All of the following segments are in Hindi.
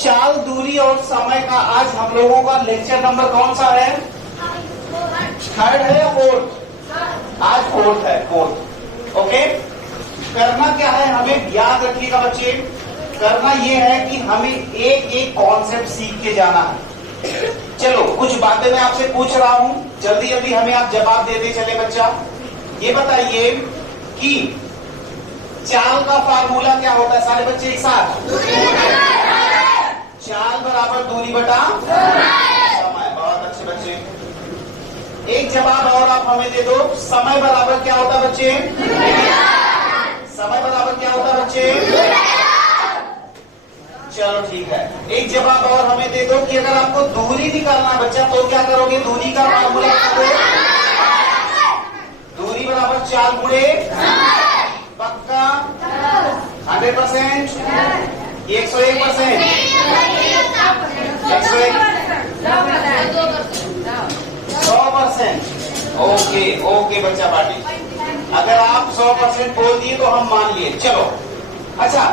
चाल, दूरी और समय का आज हम लोगों का लेक्चर नंबर कौन सा है? थर्ड है या फोर्थ? आज फोर्थ है, फोर्थ। ओके, करना क्या है हमें, याद रखिएगा बच्चे, करना ये है कि हमें एक एक कॉन्सेप्ट सीख के जाना है। चलो कुछ बातें मैं आपसे पूछ रहा हूं, जल्दी जल्दी हमें आप जवाब देते चले। बच्चा ये बताइए कि चाल का फार्मूला क्या होता है? सारे बच्चे एक साथ, चाल बराबर दूरी बटा समय। बहुत अच्छे बच्चे। एक जवाब और आप हमें दे दो, समय बराबर क्या होता है बच्चे? समय बराबर क्या होता है बच्चे? चलो ठीक है। एक जवाब और हमें दे दो कि अगर आपको दूरी निकालना है बच्चा तो क्या करोगे? दूरी का फार्मूला दूरी बराबर चाल गुणे पक्का 100%, 101%, 100%। ओके ओके बच्चा पार्टी, अगर आप 100% बोल दिए तो हम मान लिए। चलो अच्छा,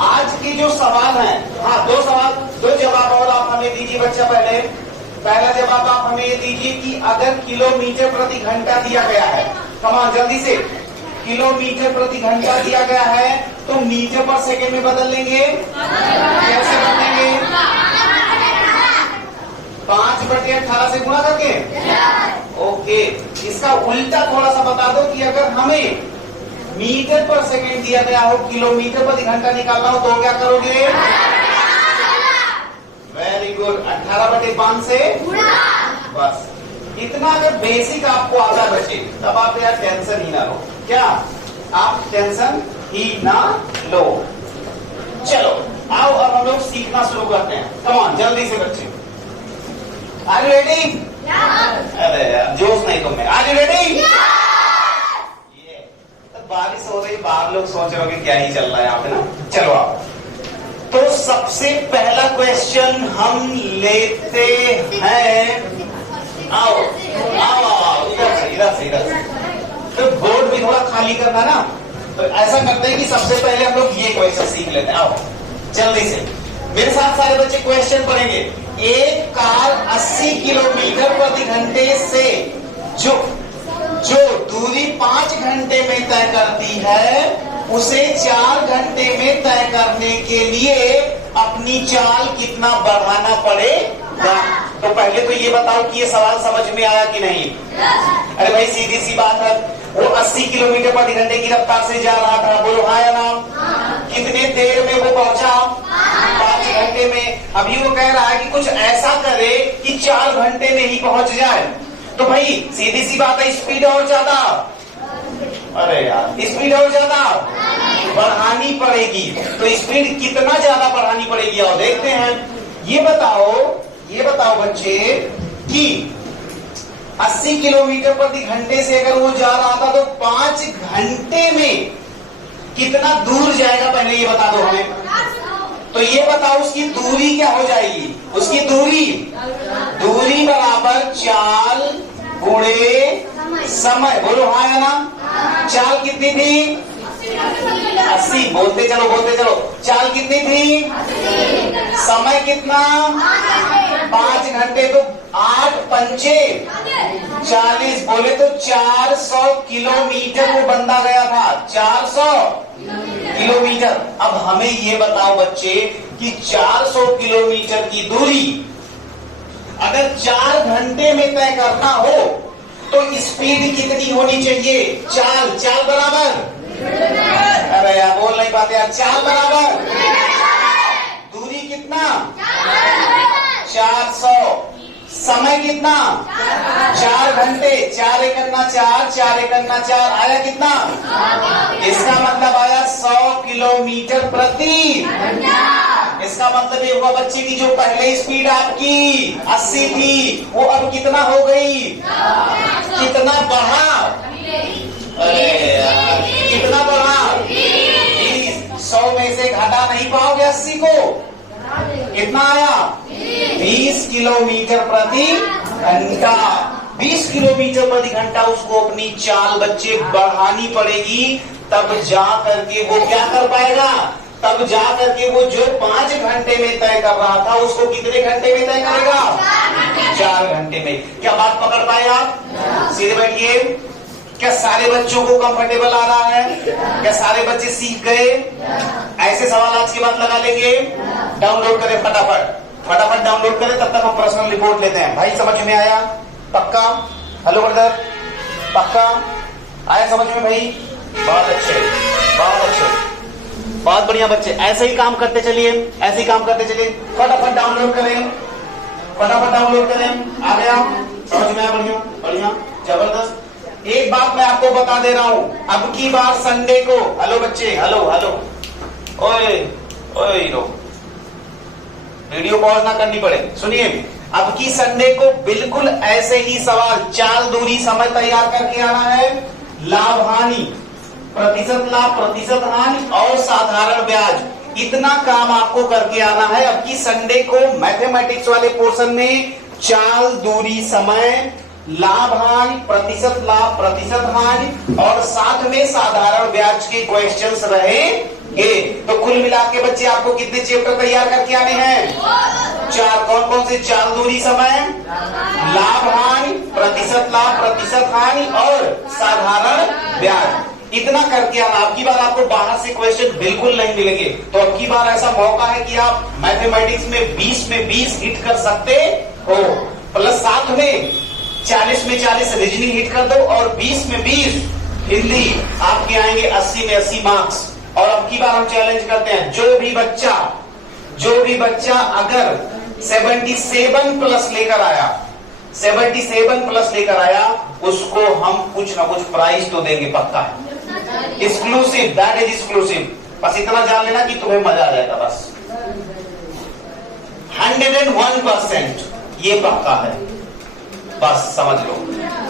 आज की जो सवाल है, हाँ दो सवाल, दो जवाब और आप हमें दीजिए बच्चा। पहला जवाब आप हमें ये दीजिए कि अगर किलोमीटर प्रति घंटा दिया गया है, कमाल जल्दी से, किलोमीटर प्रति घंटा दिया गया है तो मीटर पर सेकेंड में बदल लेंगे। कैसे बदलेंगे? 5/18 से गुणा करके। ओके, इसका उल्टा थोड़ा सा बता दो कि अगर हमें मीटर पर सेकेंड दिया गया हो, किलोमीटर प्रति घंटा निकालना हो तो क्या करोगे? वेरी गुड, 18/5 से बस। इतना अगर बेसिक आपको आता है बच्चे तब आप यार टेंशन ही ना लो। क्या आप टेंशन ही ना लो। चलो आओ अब हम लोग सीखना शुरू करते हैं। कम ऑन जल्दी से बच्चे, आर यू रेडी? अरे यार जोश नहीं तुम में, आर यू रेडी? बारिश हो रही, बाहर लोग सोच रहे हो क्या ही चल रहा है यहाँ पे ना। चलो आप, तो सबसे पहला क्वेश्चन हम लेते हैं। आओ आओ आओ, इधर से इधर से इधर से। तो बोर्ड भी थोड़ा खाली करना ना, तो ऐसा करते हैं कि सबसे पहले हम लोग ये क्वेश्चन सीख लेते हैं। आओ जल्दी से मेरे साथ सारे बच्चे क्वेश्चन पढ़ेंगे। एक कार 80 किलोमीटर प्रति घंटे से जो दूरी 5 घंटे में तय करती है, उसे 4 घंटे में तय करने के लिए अपनी चाल कितना बढ़ाना पड़ेगा? तो पहले तो ये बताओ कि ये सवाल समझ में आया कि नहीं? अरे भाई सीधी सी बात है, वो 80 किलोमीटर प्रति घंटे की रफ्तार से जा रहा था, बोलो हाँ या ना? कितने देर में वो पहुंचा? 5 घंटे में। अभी वो कह रहा है कि कुछ ऐसा करे कि 4 घंटे में ही पहुंच जाए। तो भाई सीधी सी बात है, स्पीड और ज्यादा, अरे यार स्पीड और ज्यादा बढ़ानी पड़ेगी। तो स्पीड कितना ज्यादा बढ़ानी पड़ेगी और देखते हैं। ये बताओ बच्चे कि 80 किलोमीटर प्रति घंटे से अगर वो जा रहा था तो 5 घंटे में कितना दूर जाएगा, पहले ये बता दो हमें। तो ये बताओ उसकी दूरी क्या हो जाएगी? उसकी दूरी बराबर चाल गुणे समय। बोलो हाँ या ना? चाल कितनी थी? 80। बोलते चलो। चाल कितनी थी? समय कितना? 5 घंटे। तो 8 पंचे 40। बोले तो 400 किलोमीटर वो बंदा गया था, 400 किलोमीटर। अब हमें ये बताओ बच्चे कि 400 किलोमीटर की दूरी अगर 4 घंटे में तय करना हो तो स्पीड कितनी होनी चाहिए? चाल बराबर, अरे यार बोल नहीं पाते यार, चाल बराबर दूरी कितना? 400। समय कितना? 4 घंटे। 4 एकन्ना 4, 4 एकन्ना 4, आया कितना? इसका मतलब आया 100 किलोमीटर प्रति। इसका मतलब ये हुआ बच्चे की जो पहले स्पीड आपकी 80 थी वो अब कितना हो गई? कितना बढ़ा? अरे यार कितना बढ़ा? 100 में से घटा नहीं पाओगे 80 को, कितना आया? 20 किलोमीटर प्रति घंटा। 20 किलोमीटर प्रति घंटा उसको अपनी चाल बच्चे बढ़ानी पड़ेगी, तब जा करके वो क्या कर पाएगा? तब जा करके वो जो 5 घंटे में तय कर रहा था उसको कितने घंटे में तय करेगा? 4 घंटे में। क्या बात पकड़ पाए आप? सीधे बैठिए। क्या सारे बच्चों को कंफर्टेबल आ रहा है? क्या सारे बच्चे सीख गए? ऐसे सवाल आज के बाद लगा लेंगे। डाउनलोड करें फटाफट डाउनलोड करें, तब तक हम पर्सनल रिपोर्ट लेते हैं। भाई समझ में आया? पक्का? हेलो ब्रदर, पक्का आया समझ में भाई? बहुत अच्छे, बहुत बढ़िया बच्चे। ऐसे ही काम करते चलिए, ऐसे ही काम करते चलिए। फटाफट डाउनलोड करें, फटाफट डाउनलोड करें। आ गया? समझ में आया? बढ़िया, जबरदस्त। एक बात मैं आपको बता दे रहा हूं, अब की बार संडे को, हेलो बच्चे, हेलो, ओए रो, वीडियो पॉज ना करनी पड़े, सुनिए। अब की संडे को बिल्कुल ऐसे ही सवाल, चाल, दूरी, समय तैयार करके आना है। लाभ हानि, प्रतिशत लाभ, प्रतिशत हानि और साधारण ब्याज, इतना काम आपको करके आना है। अब की संडे को मैथमेटिक्स वाले पोर्शन में चाल, दूरी, समय, लाभ हानि, प्रतिशत लाभ, प्रतिशत हानि और साथ में साधारण ब्याज के क्वेश्चंस रहेंगे। तो कुल मिला के बच्चे आपको कितने चैप्टर तैयार करके आने हैं? 4। कौन कौन से? चाल, दूरी, समय, लाभ हानि, प्रतिशत लाभ, प्रतिशत हानि और साधारण ब्याज, इतना करके आना। अब की बार आपको बाहर से क्वेश्चन बिल्कुल नहीं मिलेंगे। तो अब की बार ऐसा मौका है कि आप मैथमेटिक्स में 20 में 20 हिट कर सकते हो, प्लस साथ में 40 में 40 रीजनिंग हिट कर दो और 20 में 20 हिंदी आपके आएंगे 80 में 80 मार्क्स। और अब की बार हम चैलेंज करते हैं, जो भी बच्चा अगर 77 प्लस लेकर आया, 77 प्लस लेकर आया, उसको हम कुछ ना कुछ प्राइज तो देंगे, पक्का है। Exclusive, that is exclusive. बस इतना जान लेना कि तुम्हें मजा आ जाएगा, बस 101% ये पक्का है, बस समझ लो।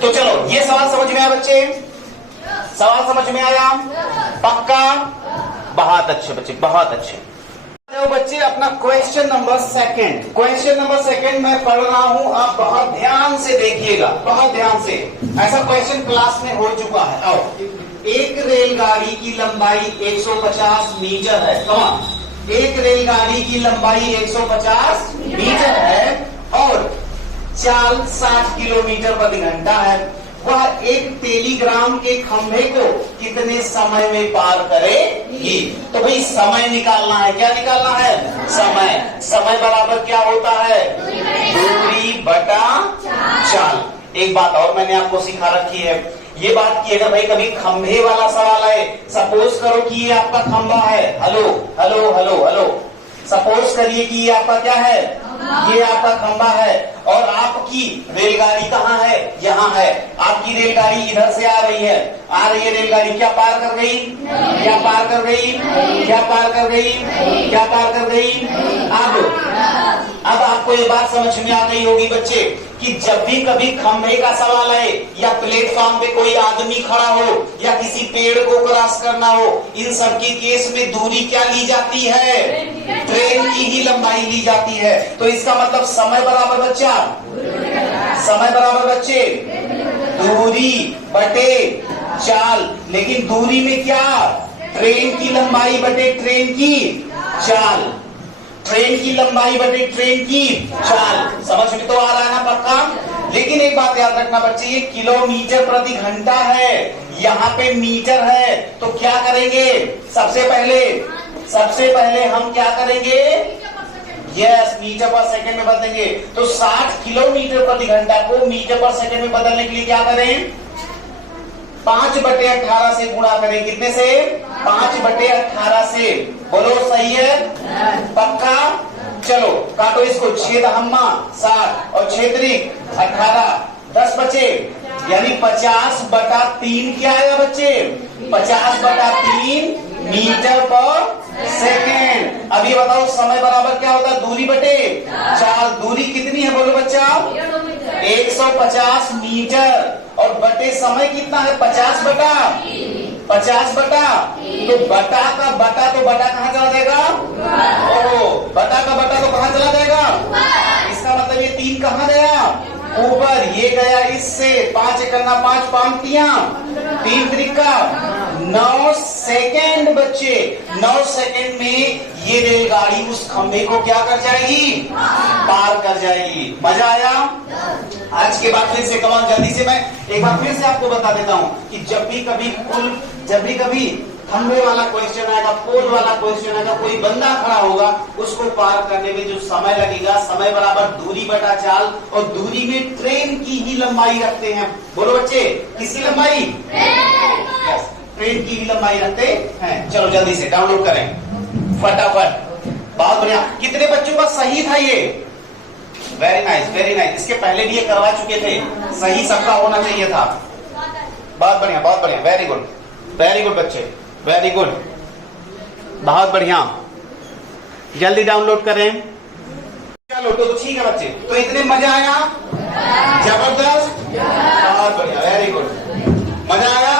तो चलो, ये सवाल समझ में आया बच्चे? सवाल समझ में आया? पक्का? बहुत अच्छे बच्चे, बहुत अच्छे। तो बच्चे अपना क्वेश्चन नंबर सेकंड मैं पढ़ रहा हूं, आप बहुत ध्यान से देखिएगा, बहुत ध्यान से। ऐसा क्वेश्चन क्लास में हो चुका है। आओ, एक रेलगाड़ी की लंबाई 150 मीटर है। कौन? एक रेलगाड़ी की लंबाई 150 मीटर है और चाल 60 किलोमीटर प्रति घंटा है। वह एक टेलीग्राम के खंभे को कितने समय में पार करेगी? तो भाई समय निकालना है। क्या निकालना है? समय बराबर क्या होता है? दूरी बटा चाल। एक बात और मैंने आपको सिखा रखी है, ये बात की अगर भाई कभी खंभे वाला सवाल आए, सपोज करो कि ये आपका खंभा है, हेलो, सपोज करिए कि ये आपका क्या है? ये आपका खंभा है और आपकी रेलगाड़ी कहाँ है? यहाँ है। आपकी रेलगाड़ी इधर से आ रही है रेलगाड़ी, क्या पार कर गई? क्या पार कर गई? क्या पार कर गई? क्या पार कर गई? अब आपको ये बात समझ में आ गई होगी बच्चे कि जब भी कभी खंभे का सवाल आए या प्लेटफॉर्म पे कोई आदमी खड़ा हो या किसी पेड़ को क्रॉस करना हो, इन सब के केस में दूरी क्या ली जाती है? ट्रेन की ही लंबाई ली जाती है। तो इसका मतलब समय बराबर बच्चा, समय बराबर बच्चे दूरी बटे चाल। लेकिन दूरी में क्या? ट्रेन की लंबाई बटे ट्रेन की चाल, ट्रेन की लंबाई बटे ट्रेन की चाल। समझ में तो आ रहा है ना पक्का? लेकिन एक बात याद रखना बच्चे, ये किलोमीटर प्रति घंटा है, यहाँ पे मीटर है। तो क्या करेंगे? सबसे पहले हम क्या करेंगे? यस, मीटर पर सेकंड में बदलेंगे। तो 60 किलोमीटर प्रति घंटा को मीटर पर सेकंड में बदलने के लिए क्या करें? 5/18 से गुणा करें। कितने से? 5/18 से। बोलो सही है? पक्का? चलो काटो इसको, छेद हम्मा 60 और छेदरिक 18, 10 बचे, यानी 50/3 क्या आया बच्चे? 50/3 मीटर पर सेकेंड। अब ये बताओ समय बराबर क्या होता है? दूरी बटे चाल। दूरी कितनी है बोलो बच्चा? 150 मीटर और बटे समय कितना है? 50 बटा तो बटा का बटा तो बटा कहाँ चला जाएगा? ओहो, बटा का बटा तो कहाँ चला जाएगा? इसका मतलब ये 3 कहाँ गया? ऊपर। ये गया इससे 5 करना 5 पांतियां 3 त्रिका 9 सेकंड बच्चे, 9 सेकंड में ये रेलगाड़ी उस खंभे को क्या कर जाएगी, पार कर जाएगी। मजा आया? आज के बाद फिर से कमाल, जल्दी से मैं एक बार फिर से आपको बता देता हूं कि जब भी कभी खंभे वाला क्वेश्चन आएगा, पोल वाला क्वेश्चन आएगा, कोई बंदा खड़ा होगा, उसको पार करने में जो समय लगेगा, समय बराबर दूरी बटा चाल, और दूरी में ट्रेन की ही लंबाई रखते हैं। बोलो बच्चे, किसकी लंबाई? ट्रेन की ही लंबाई रखते हैं। चलो जल्दी से डाउनलोड करें फटाफट। बहुत बढ़िया। कितने बच्चों का सही था ये? Very nice, very nice. इसके पहले भी ये करवा चुके थे, सही सबका होना चाहिए था। बहुत बढ़िया, बहुत बढ़िया, वेरी गुड, वेरी गुड बच्चे, वेरी गुड, बहुत बढ़िया। जल्दी डाउनलोड करें। चलो तो ठीक है बच्चे, तो इतने मजा आया? जबरदस्त, बहुत बढ़िया, वेरी गुड। मजा आया?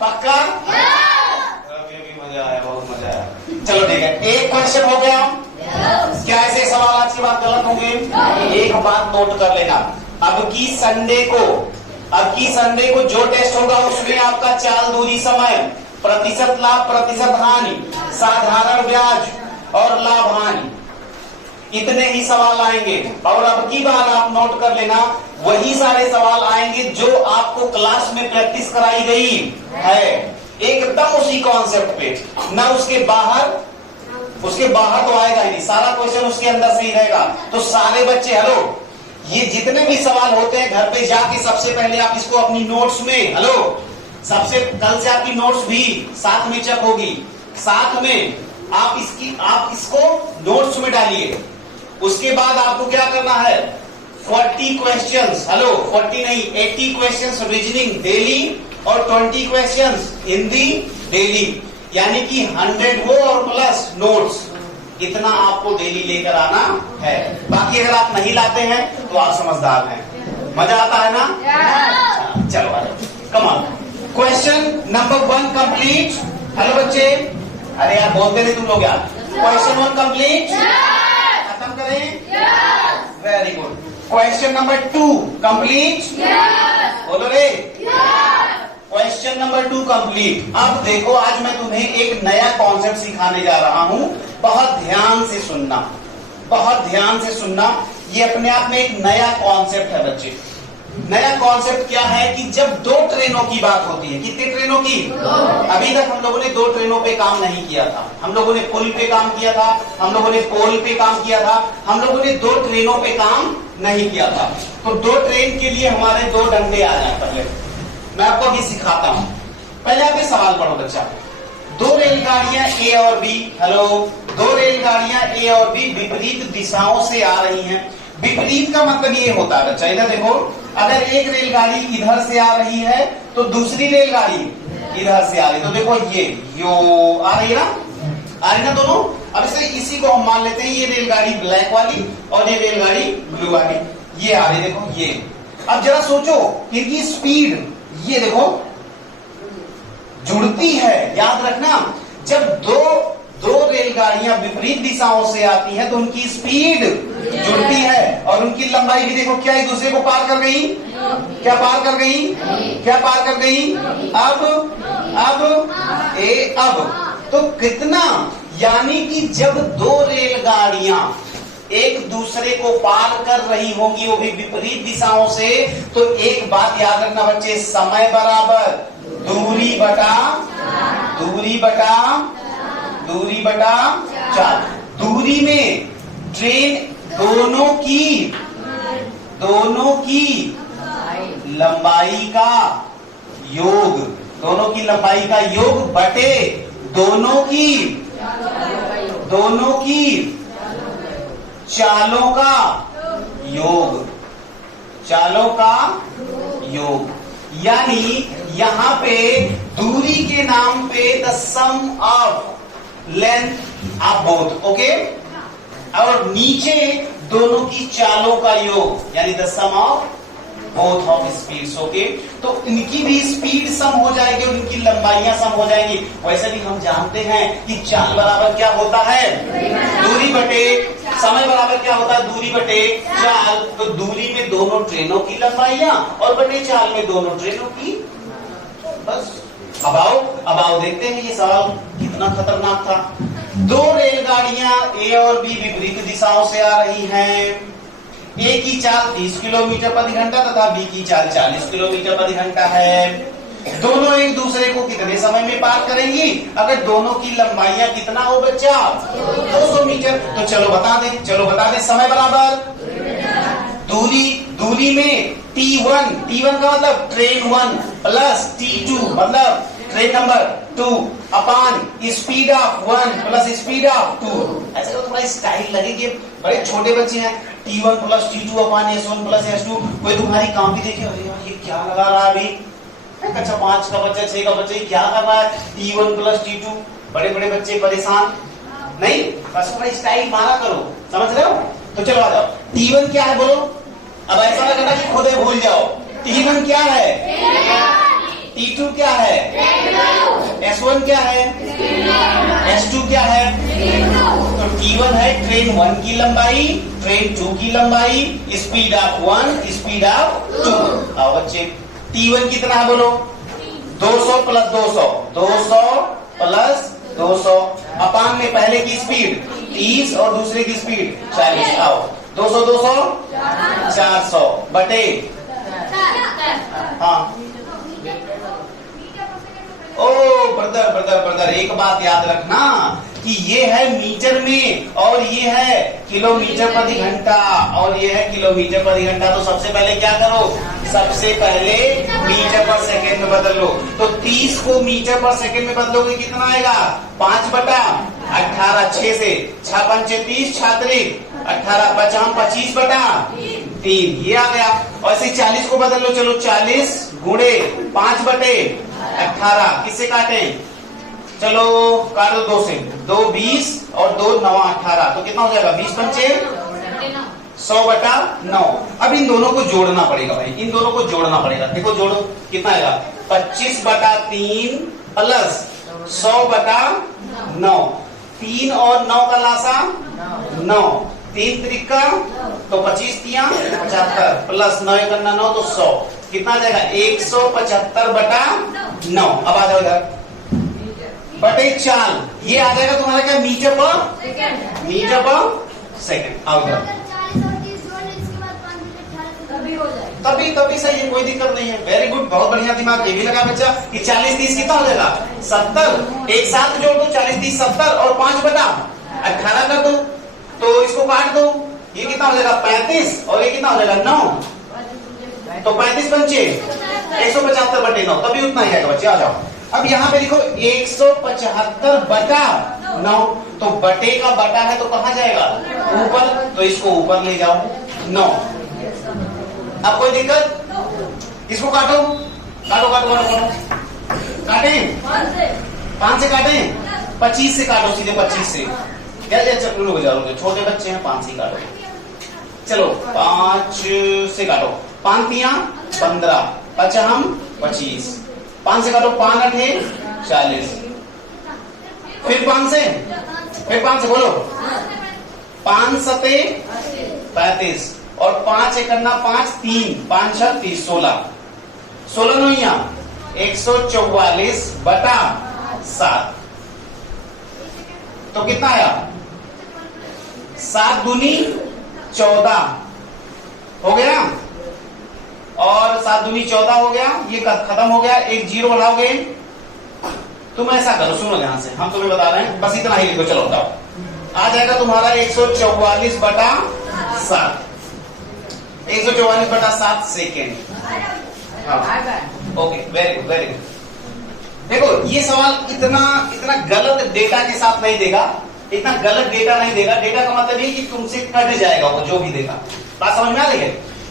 पक्का? अभी भी मजा आया, बहुत मजा आया। चलो ठीक है, एक क्वेश्चन हो गया। क्या ऐसे सवाल आज की बात गलत होंगे? एक बात नोट कर लेना, अब की संडे को जो टेस्ट होगा उसमें आपका चाल, दूरी, समय, प्रतिशत लाभ, प्रतिशत हानि, साधारण ब्याज और लाभ हानि, इतने ही सवाल आएंगे। और अब की बार आप नोट कर लेना, वही सारे सवाल आएंगे जो आपको क्लास में प्रैक्टिस कराई गई है, एकदम उसी कॉन्सेप्ट पे, ना उसके बाहर तो आएगा ही नहीं, सारा क्वेश्चन उसके अंदर से ही रहेगा। तो सारे बच्चे, हेलो, ये जितने भी सवाल होते हैं घर पे जाके सबसे पहले आप इसको अपनी नोट्स में, हेलो, सबसे कल से आपकी नोट्स भी साथ में चेक होगी, साथ में आप इसको नोट्स में डालिए। उसके बाद आपको क्या करना है, 40 क्वेश्चंस, हेलो 40 नहीं 80 क्वेश्चंस रीजनिंग डेली और 20 क्वेश्चंस हिंदी डेली, यानी कि 100 वो और प्लस नोट्स, इतना आपको डेली लेकर आना है। बाकी अगर आप नहीं लाते हैं तो आप समझदार हैं। मजा आता है ना? चलो आ जाओ, come on. Question number 1 complete. Hello बच्चे, अरे यार बोलते नहीं तुम लोग यार। क्वेश्चन 1 कंप्लीट, खत्म करें? Very good. Question number 2 complete, बोलो रे। Question number 2 complete. अब देखो, आज मैं तुम्हें एक नया कॉन्सेप्ट सिखाने जा रहा हूं, बहुत ध्यान से सुनना, बहुत ध्यान से सुनना। ये अपने आप में एक नया कॉन्सेप्ट है बच्चे। नया कॉन्सेप्ट क्या है कि जब 2 ट्रेनों की बात होती है, कितनी ट्रेनों की? अभी तक हम लोगों ने 2 ट्रेनों पे काम नहीं किया था। हम लोगों ने पुल पे काम किया था, हम लोगों ने पोल पे काम किया था, हम लोगों ने 2 ट्रेनों पे काम नहीं किया था। तो 2 ट्रेन के लिए हमारे 2 डंडे आ जाए। पहले मैं आपको अभी सिखाता हूं। पहले आप ये सवाल पढ़ो बच्चा। 2 रेलगाड़ियां ए और बी, हेलो, 2 रेलगाड़ियां ए और बी विपरीत दिशाओं से आ रही हैं। विपरीत का मतलब ये होता है बच्चा, इधर देखो, अगर एक रेलगाड़ी इधर से आ रही है तो दूसरी रेलगाड़ी इधर से आ रही है, तो देखो ये यो आ रही है ना, आ रही ना दोनों। अब इसी को हम मान लेते हैं, ये रेलगाड़ी ब्लैक वाली और ये रेलगाड़ी ब्लू वाली, ये आ रही, देखो ये। अब जरा सोचो, इनकी स्पीड ये देखो जुड़ती है। याद रखना, जब दो रेलगाड़ियां विपरीत दिशाओं से आती हैं तो उनकी स्पीड जुड़ती है और उनकी लंबाई भी देखो क्या एक दूसरे को पार कर गई, क्या पार कर गई, क्या पार कर गई। अब तो कितना, यानी कि जब 2 रेलगाड़ियां एक दूसरे को पार कर रही होंगी, वो भी विपरीत दिशाओं से, तो एक बात याद रखना बच्चे, समय बराबर दूरी बटा चाल। दूरी में ट्रेन दोनों की लंबाई का योग, दोनों की लंबाई का योग बटे दोनों की चालों का योग, यानी यहां पे दूरी के नाम पे the sum of length of both, okay, और नीचे दोनों की चालों का योग, यानी the sum of both of speeds, okay. तो इनकी भी स्पीड सम हो जाएगी और इनकी लंबाइयां सम हो जाएंगी। वैसे भी हम जानते हैं कि चाल बराबर क्या होता है, दूरी बटे समय बराबर क्या होता है, दूरी बटे चाल। तो दूरी में दोनों ट्रेनों की लंबाइयां और बटे चाल में दोनों ट्रेनों की, बस अब आओ देखते हैं ये सवाल कितना खतरनाक था। दो रेलगाड़ियां ए और बी विपरीत दिशाओं से आ रही हैं। ए की चाल 30 किलोमीटर प्रति घंटा तथा बी की चाल 40 किलोमीटर प्रति घंटा है। दोनों एक दूसरे को कितने समय में पार करेंगी? अगर दोनों की लंबाइयां कितना हो बच्चा? 200 मीटर। तो चलो बता दें समय बराबर दूरी में T1 का मतलब ट्रेन 1 प्लस T2 मतलब train number 2 upon speed of 1 plus speed of 2। ऐसा तो थोड़ा स्टाइल लगेगी, बड़े छोटे बच्चे हैं। T1 प्लस T2 अपान S1 प्लस S2। कोई तुम्हारी काम भी देखे, अरे यार ये क्या लगा रहा है अभी? अच्छा 5 का बच्चा 6 का बच्चा क्या कर रहा है? T1 plus T2। बड़े बड़े बच्चे परेशान नहीं, बस थोड़ा स्टाइल मारा करो, समझ रहे हो? तो चलो आ जाओ। T1 क्या है बोलो? अब ऐसा लगता है कि खुद ही भूल जाओ। T1 क्या है? T2 क्या है? S1 क्या है? S2 क्या है? तो T1 है ट्रेन 1 की लंबाई, ट्रेन 2 की लंबाई, स्पीड ऑफ 1 स्पीड ऑफ 2। आओ बच्चे T1 कितना है बोलो? 200 प्लस 200 प्लस 200 अपान में पहले की स्पीड 30 और दूसरे की स्पीड 40। आओ 200 400 बटे हाँ। ओ ब्रदर एक बात याद रखना कि ये है मीटर में और ये है किलोमीटर प्रति घंटा और ये है किलोमीटर प्रति घंटा। तो सबसे पहले क्या करो? सबसे पहले मीटर पर सेकंड में बदल लो। तो 30 को मीटर पर सेकंड में बदलोगे कितना आएगा? 5/18 6 से 6 पंचे 30 छात्रिक 18 50 25/3 ये आ गया। और ऐसे 40 को बदल लो। चलो 40 गुणे 5/18 किससे काटे? चलो काट दो 2 से, 2 20 और 2 9 18। तो कितना हो जाएगा? 20 पंचे 100/9। अब इन दोनों को जोड़ना पड़ेगा भाई, इन दोनों को जोड़ना पड़ेगा। देखो जोड़ो कितना आएगा? 25/3 प्लस 100/9। 3 और 9 का लासा 9, 3 त्रिका तो 25 तिया 75 प्लस 9 करना 9 तो 100। कितना आ जाएगा? 175/9। अब आ जाओ इधर बटे 4। ये आ जाएगा तुम्हारा क्या? मीटर पर सेकंड। आओ इधर तभी सही है, कोई दिक्कत नहीं है। वेरी गुड, बहुत बढ़िया दिमाग ये भी लगा बच्चा कि 40 30 कितना हो जाएगा? 70। एक साथ जोड़ दो 40 30 70 और 5/18 कर दो। तो इसको काट दो, ये कितना हो जाएगा? 35 और ये कितना हो जाएगा? 9। तो 35 पंचे 175/9 तभी उतना ही आएगा बच्चे। आ जाओ अब यहाँ पे लिखो 175/9। तो बटे का बटा है तो कहाँ जाएगा? ऊपर। तो इसको ऊपर ले जाओ 9। अब कोई दिक्कत? इसको काटो काटे 5 से काटे 25 से काटो, सीधे 25 से। क्या चक्कर हो जाओगे? छोटे बच्चे हैं, 5 से काटो। चलो 5 से काटो। 5 तिया 15 50 25। 5 से काटो 5 8 40। फिर 5 से बोलो 5 7 35 और 5 1 5 3 5 6 30 16 9 144/7। तो कितना आया? 7 दूनी 14 हो गया और 7 दूनी 14 हो गया। ये खत्म हो गया। एक 0 बढ़ाओगे। तुम ऐसा करो, सुनो ध्यान से, हम तुम्हें बता रहे हैं, बस इतना ही लिखो। चलो बताओ, आ जाएगा तुम्हारा 144/7। 144/7 second. Okay, very good very good. देखो ये सवाल इतना गलत डेटा के साथ नहीं देगा, इतना गलत डेटा नहीं देगा। डेटा का मतलब ये कि तुमसे कट जाएगा वो जो भी देगा। बात समझ में आ रही है?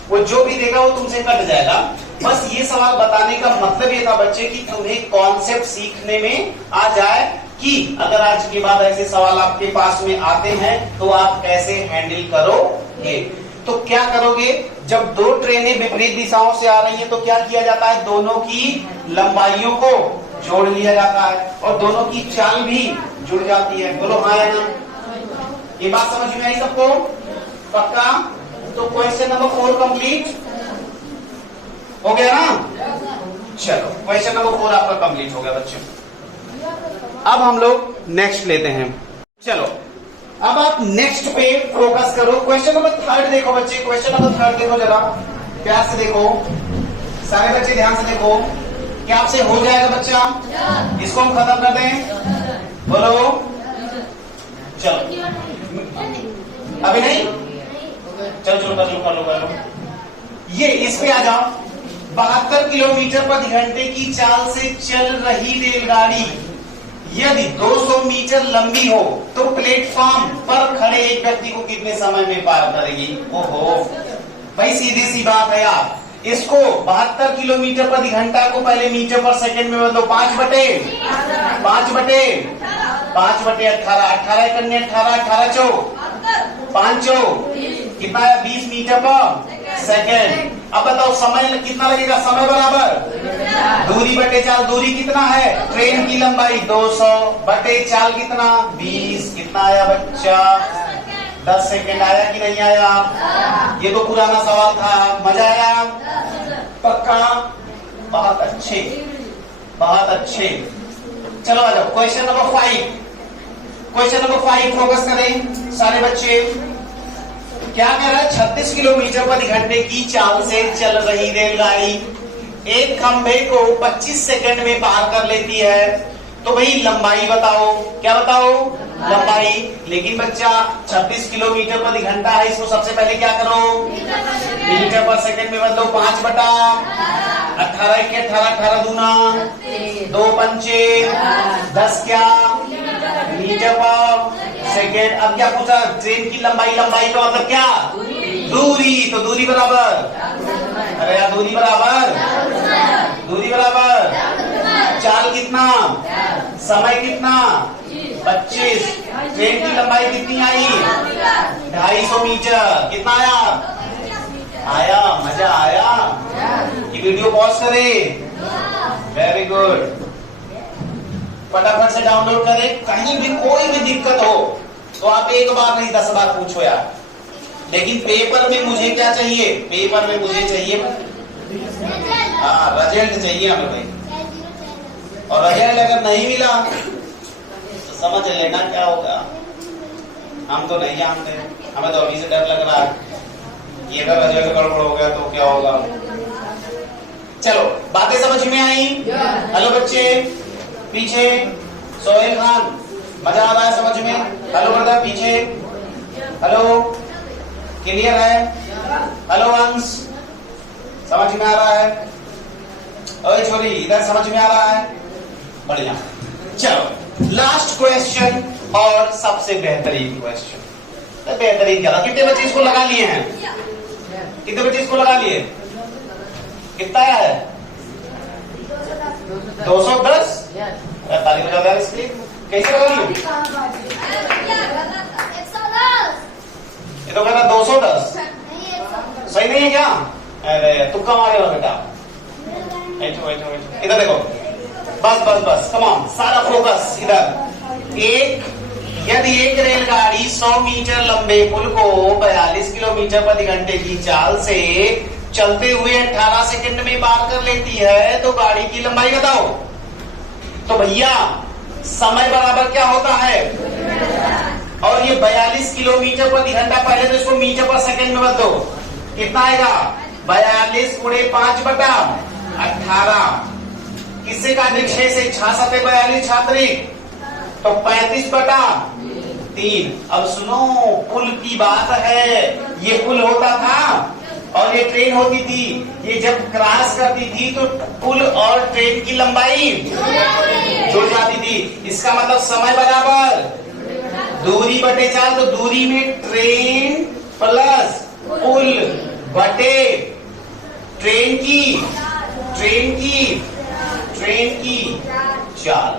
वो जो भी देगा वो तुमसे कट जाएगा। बस ये सवाल बताने का मतलब ये था बच्चे कि तुम्हें कॉन्सेप्ट सीखने में आ जाए कि अगर आज के बाद ऐसे सवाल आपके पास में आते हैं तो आप कैसे हैंडल करोगे। तो क्या करोगे? जब 2 ट्रेनें विपरीत दिशाओं से आ रही हैं तो क्या किया जाता है? दोनों की लंबाइयों को जोड़ लिया जाता है और दोनों की चाल भी जुड़ जाती है। बोलो हाँ या ना? ये बात समझ में आई सबको? पक्का? तो क्वेश्चन नंबर 4 कंप्लीट हो गया ना? चलो क्वेश्चन नंबर 4 आपका कंप्लीट हो गया बच्चों। अब हम लोग नेक्स्ट लेते हैं। चलो अब आप नेक्स्ट पे फोकस करो। क्वेश्चन नंबर 3 देखो बच्चे, क्वेश्चन नंबर 3 देखो, जरा प्यार से देखो, सारे बच्चे ध्यान से देखो। क्या आपसे हो जाएगा बच्चा? इसको हम खत्म कर दें, बोलो। चलो अभी नहीं, चलो कर लो। ये इस पे आ जाओ। 72 किलोमीटर प्रति घंटे की चाल से चल रही रेलगाड़ी यदि 200 मीटर लंबी हो तो प्लेटफॉर्म पर खड़े एक व्यक्ति को कितने समय में पार करेगी? ओहो भाई, सीधी सी बात है यार। इसको 72 किलोमीटर प्रति घंटा को पहले मीटर पर सेकंड में बदलो। 5 बटे 18, 18 करने 18 चौ 5 चौ कितना है? 20 मीटर पर सेकंड। अब बताओ समय कितना लगेगा? समय बराबर दूरी बटे चाल। दूरी कितना है? ट्रेन की लंबाई 200 बटे चाल कितना? 20। कितना आया बच्चा? 10 सेकंड। आया कि नहीं आया? ये तो पुराना सवाल था, मजा आया? पक्का? बहुत अच्छे, बहुत अच्छे। चलो आ जाओ question number 5। Question number 5 focus करें सारे बच्चे। क्या कह रहा है? 36 किलोमीटर प्रति घंटे की चाल से चल रही रेलगाड़ी एक खंभे को 25 सेकंड में पार कर लेती है, तो भाई लंबाई बताओ। क्या बताओ? लंबाई। लेकिन बच्चा 36 किलोमीटर प्रति घंटा है, इसको सबसे पहले क्या करो? मीटर पर सेकंड में बदलो। 5 बटा 18 के 18 दूना 2 पंचे 10 क्या? मीटर पर सेकेंड। अब क्या पूछा? ट्रेन की लंबाई। लंबाई का मतलब क्या? दूरी। तो दूरी बराबर, अरे यार दूरी बराबर चाल कितना? समय कितना? 25। ट्रेन की लंबाई कितनी आई? 250 मीटर। कितना आया? मजा आया? ये वीडियो पॉज करे। Very good. फटाफट से डाउनलोड करें। कहीं भी कोई भी दिक्कत हो तो आप एक बार नहीं 10 बार पूछो यार। लेकिन पेपर में मुझे क्या चाहिए? पेपर में मुझे चाहिए रिजल्ट चाहिए हमें भाई। और रिजल्ट अगर नहीं मिला तो समझ लेना क्या होगा। हम तो नहीं जानते, हमें तो अभी से डर लग रहा है कि अगर रिजल्ट गड़बड़ हो गया तो क्या होगा। चलो बातें समझ में आई? हेलो बच्चे पीछे। सोहेल खान, मजा आ रहा है समझ में? हेलो ब्रदर पीछे। हेलो, क्लियर है? हेलो अंश, समझ में आ रहा है? ओए छोरी इधर समझ में आ रहा है? बढ़िया। चलो लास्ट क्वेश्चन और सबसे बेहतरीन क्वेश्चन। बेहतरीन क्या था? कितने बच्चे इसको लगा लिए हैं? कितने बच्चे इसको लगा लिए? कितना आया है? 210। तारीफ बजा दे इसकी। कैसे लगा लिए? ये तो कह रहा 210। सही नहीं है क्या? अरे तुक्का मारे हो बेटा। इधर देखो, बस कम ऑन, सारा फोकस इधर। यदि एक रेलगाड़ी 100 मीटर लंबे पुल को 42 किलोमीटर प्रति घंटे की चाल से चलते हुए 18 सेकंड में पार कर लेती है तो गाड़ी की लंबाई बताओ। तो भैया समय बराबर क्या होता है? और ये 42 किलोमीटर प्रति घंटा, पहले तो इसको मीटर पर सेकंड में बदलो। कितना आएगा? 42 गुणे 5 बटा 18। किससे का 6 से 6 7 42 छात्री, तो 35 बटा 3। अब सुनो, पुल की बात है। ये पुल होता था और ये ट्रेन होती थी। ये जब क्रॉस करती थी तो पुल और ट्रेन की लंबाई जुड़ जाती थी। इसका मतलब समय बराबर दूरी बटे चाल। तो दूरी में ट्रेन प्लस पुल बटे ट्रेन की चाल।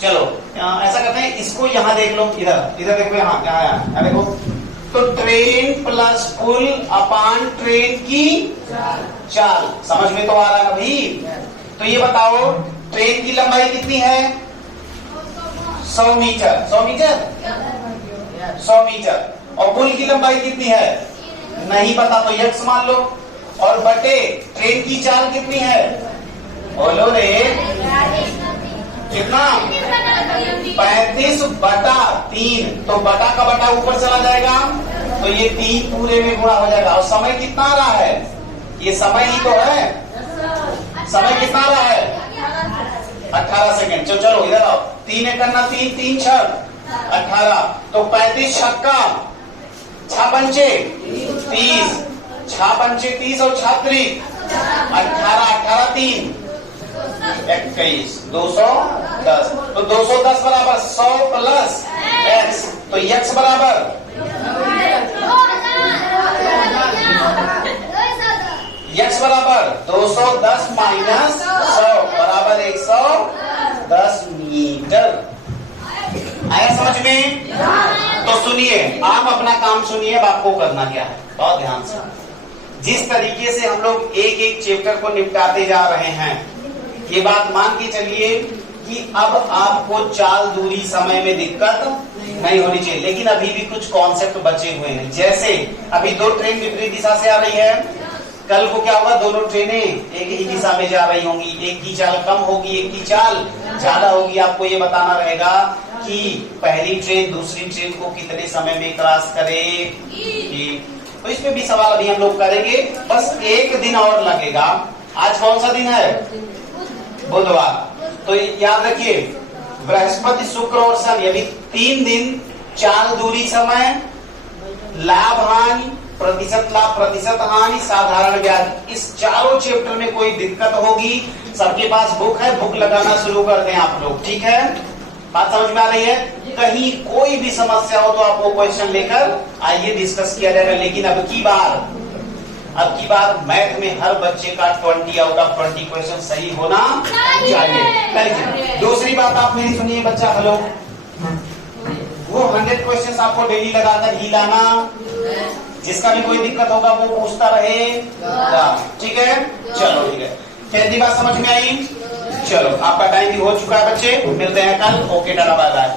चलो ऐसा करते हैं, इसको यहां देख लो। इधर देखो, यहाँ देखो। तो ट्रेन प्लस पुल अपान ट्रेन की चाल। समझ में तो आ रहा है अभी? तो ये बताओ ट्रेन की लंबाई कितनी है? 100 मीटर। 100 मीटर। और पुल की लंबाई कितनी है? नहीं पता तो x मान लो। और बटे ट्रेन की चाल कितनी है? बोलो रे, कितना? 35/3। तो बटा का बटा ऊपर चला जाएगा, तो ये 3 पूरे में गुणा हो जाएगा। और समय कितना आ रहा है? ये समय ही तो है। समय कितना आ रहा है? 18 सेकेंड। चलो इधर आओ। 3 करना 3, 3 6 18। तो 35 छक्का 6 पंचे 30, 6 पंचे 30 और 6 3 18, 18 3 21, 210। तो 210 बराबर 100 प्लस x। तो x बराबर x बराबर 210 माइनस 100 बराबर 110 मीटर। आया समझ में? तो सुनिए, आप अपना काम सुनिए, अब आपको करना क्या है बहुत ध्यान से। जिस तरीके से हम लोग एक एक चैप्टर को निपटाते जा रहे हैं, ये बात मान के चलिए कि अब आपको चाल दूरी समय में दिक्कत नहीं होनी चाहिए। लेकिन अभी भी कुछ कॉन्सेप्ट बचे हुए हैं। जैसे अभी 2 ट्रेन विपरीत दिशा से आ रही है, कल को क्या होगा? दोनों ट्रेनें एक ही दिशा में जा रही होंगी, एक की चाल कम होगी, एक की चाल ज्यादा होगी। आपको ये बताना रहेगा कि पहली ट्रेन दूसरी ट्रेन को कितने समय में क्रॉस करेगी। तो इस पे भी सवाल अभी हम लोग करेंगे। बस एक दिन और लगेगा। आज कौन सा दिन है? बुधवार। तो याद रखिए, बृहस्पति शुक्र और शनि, अभी 3 दिन चाल दूरी समय, लाभ हानि, प्रतिशत लाभ प्रतिशत हानि, साधारण ब्याज, इस चारों चैप्टर में कोई दिक्कत होगी? सबके पास बुक है, बुक लगाना शुरू कर दें आप लोग, ठीक है? बात समझ में आ रही है? कहीं कोई भी समस्या हो तो आप वो क्वेश्चन लेकर आइए, डिस्कस किया जाएगा। लेकिन अब की बार मैथ में हर बच्चे का 20 आउट ऑफ 20 क्वेश्चन सही होना चाहिए। दूसरी बात आप मेरी सुनिए बच्चा, हेलो, वो 100 क्वेश्चन आपको डेली लगाकर ही लाना। जिसका भी कोई दिक्कत होगा वो पूछता रहेगा, ठीक है? चलो ठीक है, कैसी बात समझ में आई? चलो, आपका टाइम भी हो चुका है बच्चे, मिलते हैं कल। Okay, tata, bye bye.